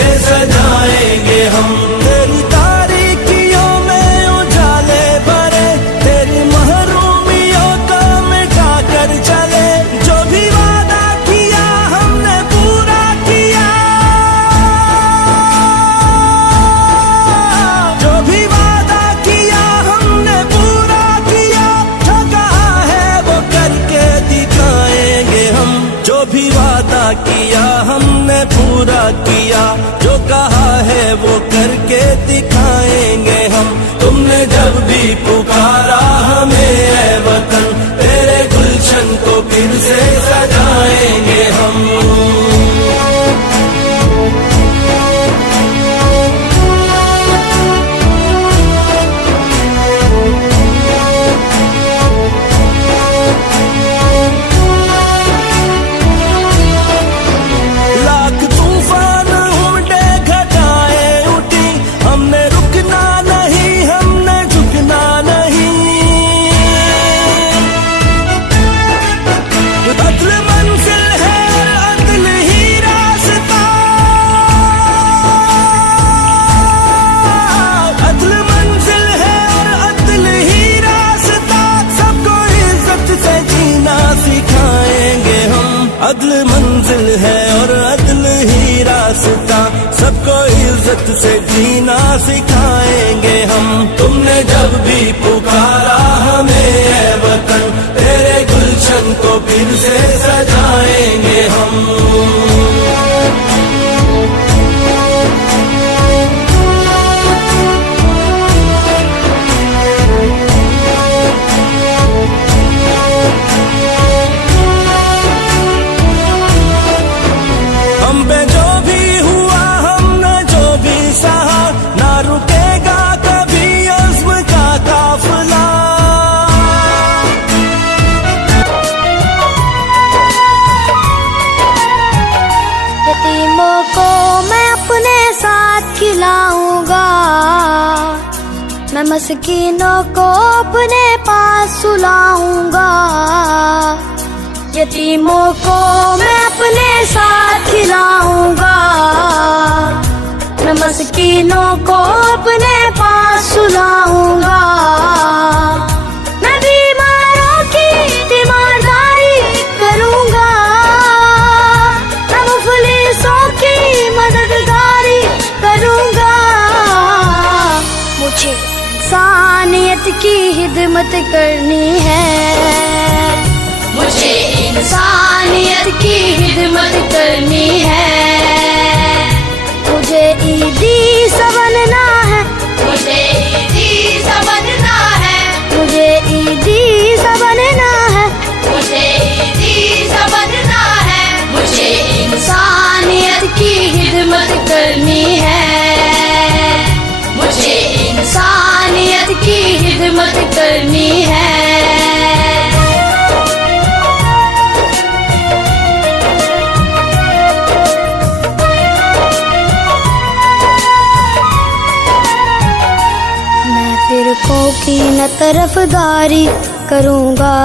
से सजाएंगे हम। तेरी तारीकियों में उजाले भरे, तेरी महरूमियों को मिटा कर चले। जो भी वादा किया हमने पूरा किया, जो भी वादा किया हमने पूरा किया। जो कहा है वो करके दिखाएंगे हम। जो भी वादा किया हमने पूरा किया, जो कहा है वो करके दिखाएंगे हम। तुमने जब भी पुकारा हमें ऐ वतन, तेरे गुलशन को फिर से सजाएंगे हम। अदल मंजिल है और अदल ही रास्ता, सबको इज्जत से जीना सिखाएंगे हम। तुमने जब भी पुकारा हमें ऐ वतन, तेरे गुलशन को फिर से सजाएंगे हम। हम पे जो भी हुआ, हमने जो भी सहा, ना रुकेगा कभी अज़्म का काफिला। यतीमों को मैं अपने साथ खिलाऊंगा, मैं मस्कीनों को अपने पास सुलाऊंगा। यतीमों को मैं अपने साथ खिलाऊंगा, मैं मस्कीनों को अपने पास सुलाऊंगा। मैं बीमारों की तीमारदारी करूंगा, मैं मुफलिसों की मददगारी करूंगा। मुझे इंसानियत की खिदमत करनी है, मुझे इंसानियत की खिदमत करनी है। मुझे ईदी सा बनना है, मुझे ईदी सा बनना है। मुझे ईदी सा बनना है, मुझे ईदी सा बनना है। मुझे इंसानियत की खिदमत करनी है, मुझे इंसानियत की खिदमत करनी है। फिरकों की न तरफदारी करूंगा,